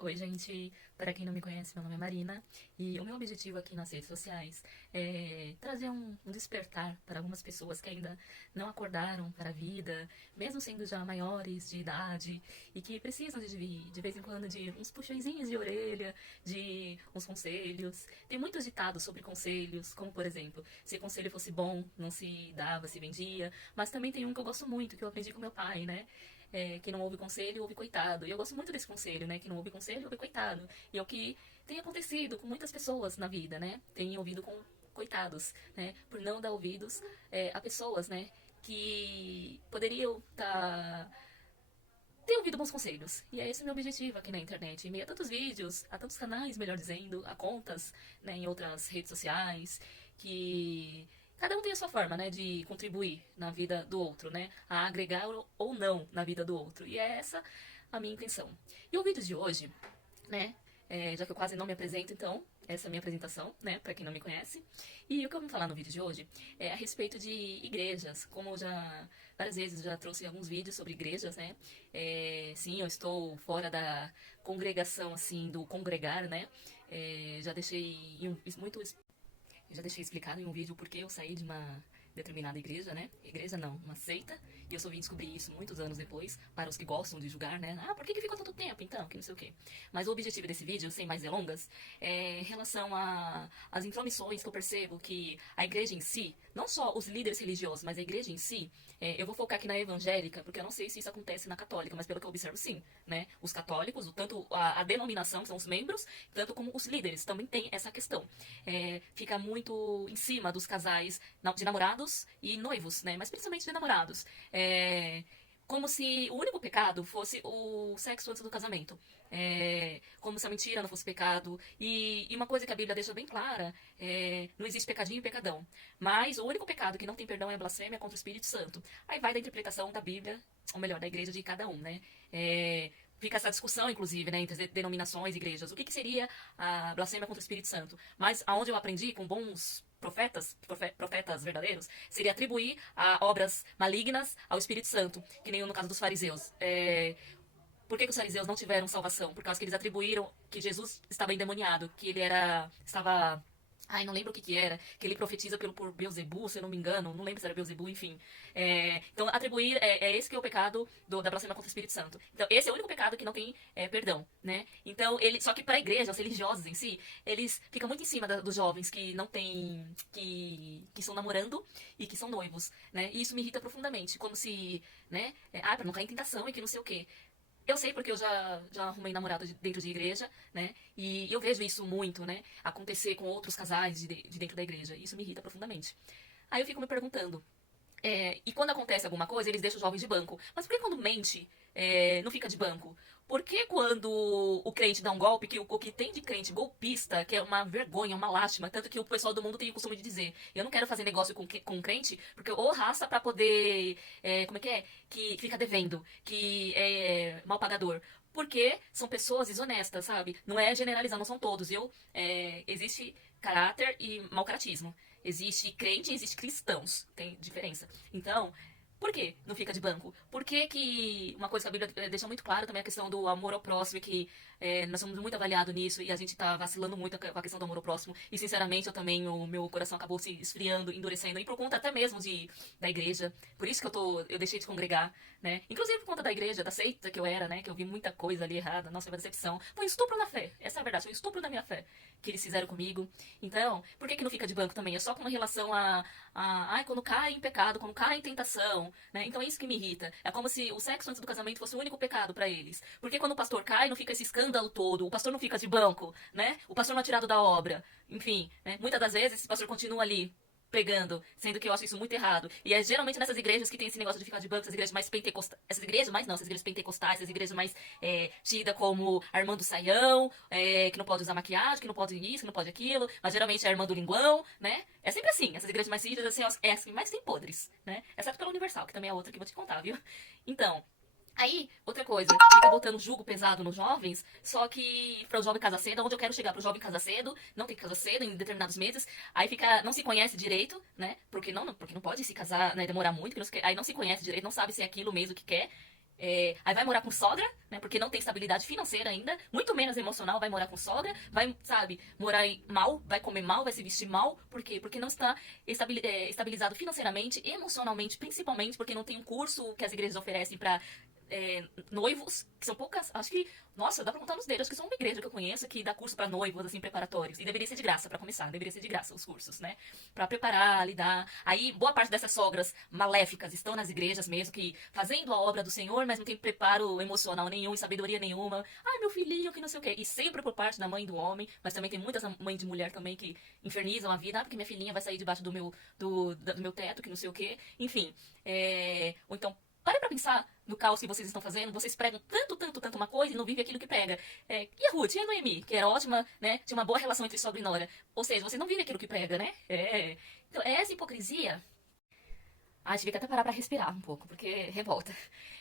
Oi, gente. Para quem não me conhece, meu nome é Marina e o meu objetivo aqui nas redes sociais é trazer um despertar para algumas pessoas que ainda não acordaram para a vida, mesmo sendo já maiores de idade e que precisam de vez em quando de uns puxõezinhos de orelha, de uns conselhos. Tem muitos ditados sobre conselhos, como por exemplo, se conselho fosse bom, não se dava, se vendia, mas também tem um que eu gosto muito, que eu aprendi com meu pai, né? Que não ouve conselho, ouve coitado. E eu gosto muito desse conselho, né? Que não ouve conselho, ouve coitado. E é o que tem acontecido com muitas pessoas na vida, né? Tem ouvido com coitados, né? Por não dar ouvidos a pessoas, né? Que poderiam ter ouvido bons conselhos. E é esse o meu objetivo aqui na internet. Em meio a tantos vídeos, a tantos canais, melhor dizendo, a contas, né, em outras redes sociais, que cada um tem a sua forma, né, de contribuir na vida do outro, né, a agregar ou não na vida do outro. E é essa a minha intenção. E o vídeo de hoje, né, já que eu quase não me apresento, então, essa é a minha apresentação, né, para quem não me conhece. E o que eu vou falar no vídeo de hoje é a respeito de igrejas, como eu já várias vezes já trouxe alguns vídeos sobre igrejas, né? Sim, eu estou fora da congregação, assim, do congregar, né? Já deixei muito eu já deixei explicado em um vídeo porque eu saí de uma determinada igreja, né? Igreja não, uma seita. E eu só vim descobrir isso muitos anos depois, para os que gostam de julgar, né? Ah, por que ficou tanto tempo então? Que não sei o quê. Mas o objetivo desse vídeo, sem mais delongas, é em relação às intromissões que eu percebo que a igreja em si, não só os líderes religiosos, mas a igreja em si, eu vou focar aqui na evangélica, porque eu não sei se isso acontece na católica, mas pelo que eu observo, sim, né? Os católicos, tanto a denominação, que são os membros, tanto como os líderes, também tem essa questão. Fica muito em cima dos casais de namorados e noivos, né? Mas principalmente de namorados. Como se o único pecado fosse o sexo antes do casamento. Como se a mentira não fosse pecado. E uma coisa que a Bíblia deixa bem clara, não existe pecadinho e pecadão. Mas o único pecado que não tem perdão é a blasfêmia contra o Espírito Santo. Aí vai da interpretação da Bíblia, ou melhor, da igreja de cada um, né? Fica essa discussão, inclusive, né, entre as denominações e igrejas. O que seria a blasfêmia contra o Espírito Santo? Mas aonde eu aprendi com bons profetas verdadeiros, seria atribuir a obras malignas ao Espírito Santo, que nem no caso dos fariseus. Por que os fariseus não tiveram salvação? Por causa que eles atribuíram que Jesus estava endemoniado, que ele estava. Ai, não lembro o que que era, que ele profetiza por Beelzebul, se eu não me engano, não lembro se era Beelzebul, enfim. Então, atribuir, esse que é o pecado da blasfêmia contra o Espírito Santo. Então, esse é o único pecado que não tem perdão, né? Então, só que para a igreja, os religiosos em si, eles ficam muito em cima dos jovens que não têm, que estão namorando e que são noivos, né? E isso me irrita profundamente, como se, né, para não cair em tentação e que não sei o quê. Eu sei porque eu já arrumei namorado dentro de igreja, né? E eu vejo isso muito, né? Acontecer com outros casais de dentro da igreja. Isso me irrita profundamente. Aí eu fico me perguntando, e quando acontece alguma coisa, eles deixam os jovens de banco. Mas por que quando mente, não fica de banco? Por que quando o crente dá um golpe, que o que tem de crente golpista, que é uma vergonha, uma lástima, tanto que o pessoal do mundo tem o costume de dizer, eu não quero fazer negócio com crente, porque ou raça pra poder, como é? Que fica devendo, que é mal pagador. Porque são pessoas desonestas, sabe? Não é generalizar, não são todos, viu? Existe caráter e mau caratismo. Existe crente e existe cristãos. Tem diferença. Então, por que não fica de banco? Por que uma coisa que a Bíblia deixa muito claro também é a questão do amor ao próximo, que nós somos muito avaliados nisso e a gente tá vacilando muito com a questão do amor ao próximo. E sinceramente, o meu coração acabou se esfriando, endurecendo, e por conta até mesmo da igreja. Por isso que eu deixei de congregar, né? Inclusive por conta da igreja, da seita que eu era, né? Que eu vi muita coisa ali errada. Nossa, foi uma decepção. Foi um estupro na fé. Essa é a verdade, foi um estupro da minha fé que eles fizeram comigo. Então, por que não fica de banco também? É só com uma relação ai, quando cai em pecado, quando cai em tentação, né? Então é isso que me irrita. É como se o sexo antes do casamento fosse o único pecado pra eles. Porque quando o pastor cai, não fica esse escândalo todo, o pastor não fica de banco, né? O pastor não é tirado da obra. Enfim, né? Muitas das vezes esse pastor continua ali pregando, sendo que eu acho isso muito errado. E é geralmente nessas igrejas que tem esse negócio de ficar de banco, essas igrejas mais pentecostais, essas igrejas mais não, essas igrejas pentecostais, essas igrejas mais tida como a irmã do saião, que não pode usar maquiagem, que não pode isso, que não pode aquilo, mas geralmente é a irmã do linguão, né? É sempre assim, essas igrejas mais rígidas, assim, é as que mais tem podres, né? Exceto pela Universal, que também é outra que eu vou te contar, viu? Então, aí, outra coisa, fica botando jugo pesado nos jovens, só que para o jovem casa cedo, onde eu quero chegar para o jovem casa cedo, não tem que casar cedo em determinados meses, aí fica, não se conhece direito, né? Porque não pode se casar, né, demorar muito, aí não se conhece direito, não sabe se é aquilo mesmo que quer. Aí vai morar com sogra, né? Porque não tem estabilidade financeira ainda, muito menos emocional, vai morar com sogra, vai, sabe, morar mal, vai comer mal, vai se vestir mal. Por quê? Porque não está estabilizado financeiramente, emocionalmente, principalmente porque não tem um curso que as igrejas oferecem para noivos, que são poucas, acho que, nossa, dá pra contar nos dedos, acho que só uma igreja que eu conheço que dá curso pra noivos, assim, preparatórios, e deveria ser de graça pra começar, deveria ser de graça os cursos, né, pra preparar, lidar, aí boa parte dessas sogras maléficas estão nas igrejas mesmo, que fazendo a obra do Senhor, mas não tem preparo emocional nenhum e sabedoria nenhuma, ai meu filhinho, que não sei o quê, e sempre por parte da mãe do homem, mas também tem muitas mães de mulher também que infernizam a vida, porque minha filhinha vai sair debaixo do meu teto, que não sei o quê, enfim, ou então pare pra pensar no caos que vocês estão fazendo. Vocês pregam tanto, tanto, tanto uma coisa e não vivem aquilo que prega. E a Ruth, e a Noemi, que era ótima, né? Tinha uma boa relação entre sogra e nora. Ou seja, vocês não vivem aquilo que prega, né? Então, essa hipocrisia. A gente fica até parar pra respirar um pouco, porque revolta.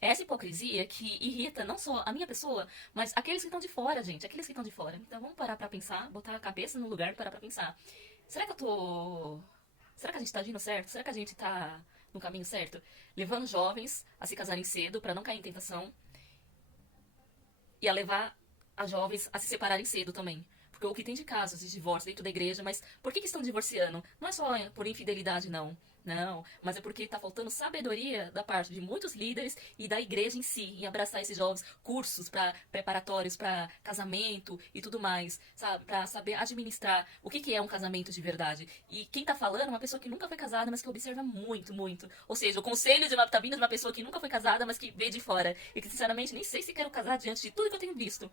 É essa hipocrisia que irrita não só a minha pessoa, mas aqueles que estão de fora, gente. Aqueles que estão de fora. Então vamos parar pra pensar, botar a cabeça no lugar e parar pra pensar. Será que eu tô. Será que a gente tá agindo certo? Será que a gente tá no caminho certo? Levando jovens a se casarem cedo pra não cair em tentação e a levar as jovens a se separarem cedo também. Porque o que tem de casos de divórcio dentro da igreja, mas por que estão divorciando? Não é só por infidelidade, não. Não, mas é porque está faltando sabedoria da parte de muitos líderes e da igreja em si, em abraçar esses jovens, cursos para preparatórios para casamento e tudo mais, sabe? Para saber administrar o que é um casamento de verdade. E quem está falando é uma pessoa que nunca foi casada, mas que observa muito, muito. Ou seja, o conselho tá vindo de uma pessoa que nunca foi casada, mas que vê de fora. E que, sinceramente, nem sei se quero casar diante de tudo que eu tenho visto.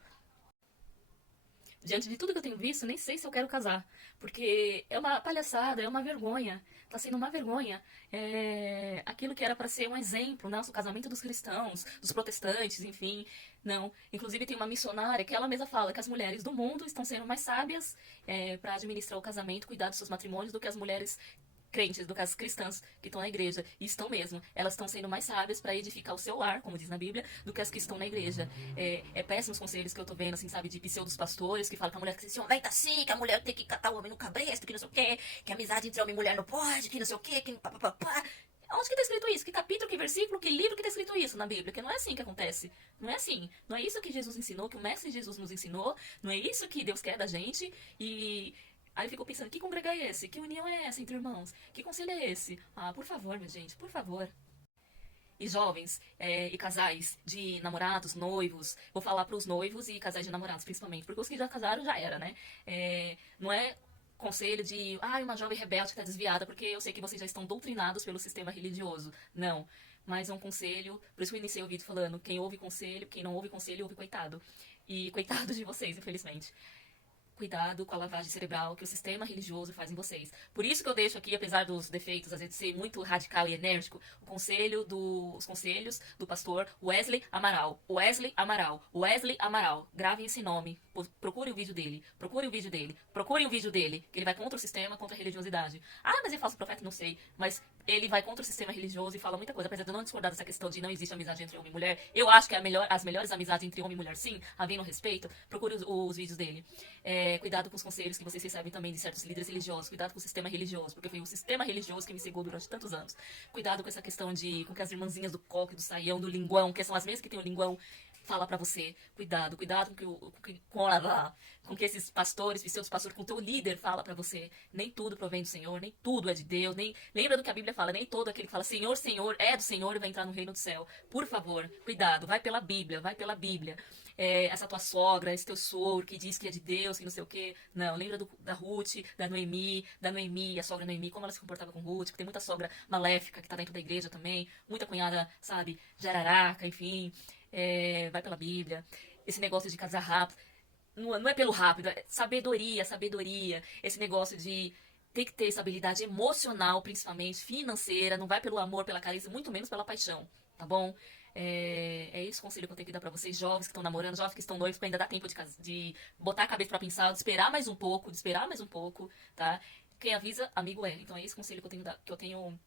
Diante de tudo que eu tenho visto, nem sei se eu quero casar. Porque é uma palhaçada, é uma vergonha. Tá sendo uma vergonha. Aquilo que era para ser um exemplo, né? O casamento dos cristãos, dos protestantes, enfim. Não. Inclusive tem uma missionária que ela mesma fala que as mulheres do mundo estão sendo mais sábias para administrar o casamento, cuidar dos seus matrimônios, do que as mulheres crentes, do caso cristãs que estão na igreja, e estão mesmo, elas estão sendo mais sábias para edificar o seu lar, como diz na Bíblia, do que as que estão na igreja. Péssimos conselhos que eu tô vendo, assim, sabe, de pseudos pastores que falam que a mulher que se homem tá assim, que a mulher tem que catar o homem no cabresto, que não sei o quê, que a amizade entre homem e mulher não pode, que não sei o quê, que papapá. Onde que tá escrito isso? Que capítulo, que versículo, que livro que tá escrito isso na Bíblia? Que não é assim que acontece. Não é assim. Não é isso que Jesus ensinou, que o Mestre Jesus nos ensinou. Não é isso que Deus quer da gente. E aí eu fico pensando, que congregar é esse? Que união é essa entre irmãos? Que conselho é esse? Ah, por favor, minha gente, por favor. E jovens e casais de namorados, noivos, vou falar para os noivos e casais de namorados principalmente, porque os que já casaram já era, né? Não é conselho de, uma jovem rebelde que está desviada, porque eu sei que vocês já estão doutrinados pelo sistema religioso. Não. Mas é um conselho, por isso que eu iniciei o vídeo falando, quem ouve conselho, quem não ouve conselho, ouve coitado. E coitado de vocês, infelizmente. Cuidado com a lavagem cerebral que o sistema religioso faz em vocês. Por isso que eu deixo aqui, apesar dos defeitos, às vezes ser muito radical e enérgico, os conselhos do pastor Wesley Amaral. Wesley Amaral. Wesley Amaral. Gravem esse nome. Procure o vídeo dele. Procure o vídeo dele. Procure o vídeo dele. Que ele vai contra o sistema, contra a religiosidade. Ah, mas é falso profeta? Não sei. Mas ele vai contra o sistema religioso e fala muita coisa. Apesar de eu não discordar dessa questão de não existe amizade entre homem e mulher, eu acho que as melhores amizades entre homem e mulher, sim, havendo respeito. Procure os vídeos dele. Cuidado com os conselhos que vocês recebem também de certos líderes religiosos. Cuidado com o sistema religioso, porque foi o sistema religioso que me cegou durante tantos anos. Cuidado com essa questão com que as irmãzinhas do coque, do saião, do linguão, que são as mesmas que tem o linguão, fala pra você. Cuidado com que esses pastores, pseudos pastores, com o teu líder fala pra você. Nem tudo provém do Senhor, nem tudo é de Deus, nem lembra do que a Bíblia fala, nem todo aquele que fala Senhor, Senhor, é do Senhor e vai entrar no reino do céu. Por favor, cuidado, vai pela Bíblia, vai pela Bíblia. Essa tua sogra, esse teu sogro que diz que é de Deus, que não sei o quê. Não, lembra da Ruth, da Noemi, a sogra Noemi, como ela se comportava com Ruth, porque tem muita sogra maléfica que tá dentro da igreja também, muita cunhada, sabe, jararaca, enfim. Vai pela Bíblia. Esse negócio de casar rápido, não é pelo rápido, é sabedoria, sabedoria. Esse negócio de ter que ter estabilidade emocional, principalmente, financeira, não vai pelo amor, pela carência, muito menos pela paixão, tá bom? Esse o conselho que eu tenho que dar pra vocês, jovens que estão namorando, jovens que estão noivos, porque ainda dá tempo de botar a cabeça pra pensar, de esperar mais um pouco, tá? Quem avisa, amigo é. Então é esse conselho que eu tenho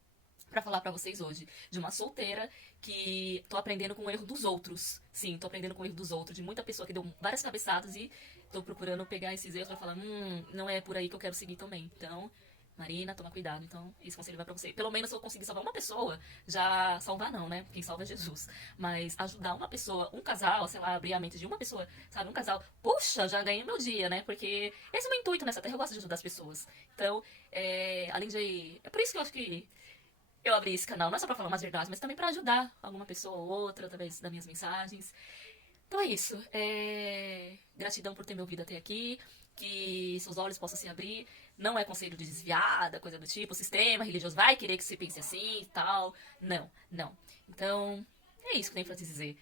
pra falar pra vocês hoje. De uma solteira que tô aprendendo com o erro dos outros. Sim, tô aprendendo com o erro dos outros. De muita pessoa que deu várias cabeçadas e tô procurando pegar esses erros pra falar, não é por aí que eu quero seguir também. Então, Marina, toma cuidado. Então, esse conselho vai pra você. Pelo menos se eu conseguir salvar uma pessoa, já salvar não, né? Quem salva é Jesus. Mas ajudar uma pessoa, um casal, sei lá, abrir a mente de uma pessoa, sabe? Um casal, puxa, já ganhei meu dia, né? Porque esse é o meu intuito nessa terra, eu gosto de ajudar as pessoas. Então, além de. É por isso que eu acho que eu abri esse canal, não é só pra falar umas verdades, mas também pra ajudar alguma pessoa ou outra através das minhas mensagens. Então é isso. Gratidão por ter me ouvido até aqui. Que seus olhos possam se abrir. Não é conselho de desviada, coisa do tipo. O sistema religioso vai querer que você pense assim e tal. Não, não. Então, é isso que eu tenho pra te dizer.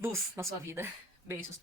Luz na sua vida. Beijos.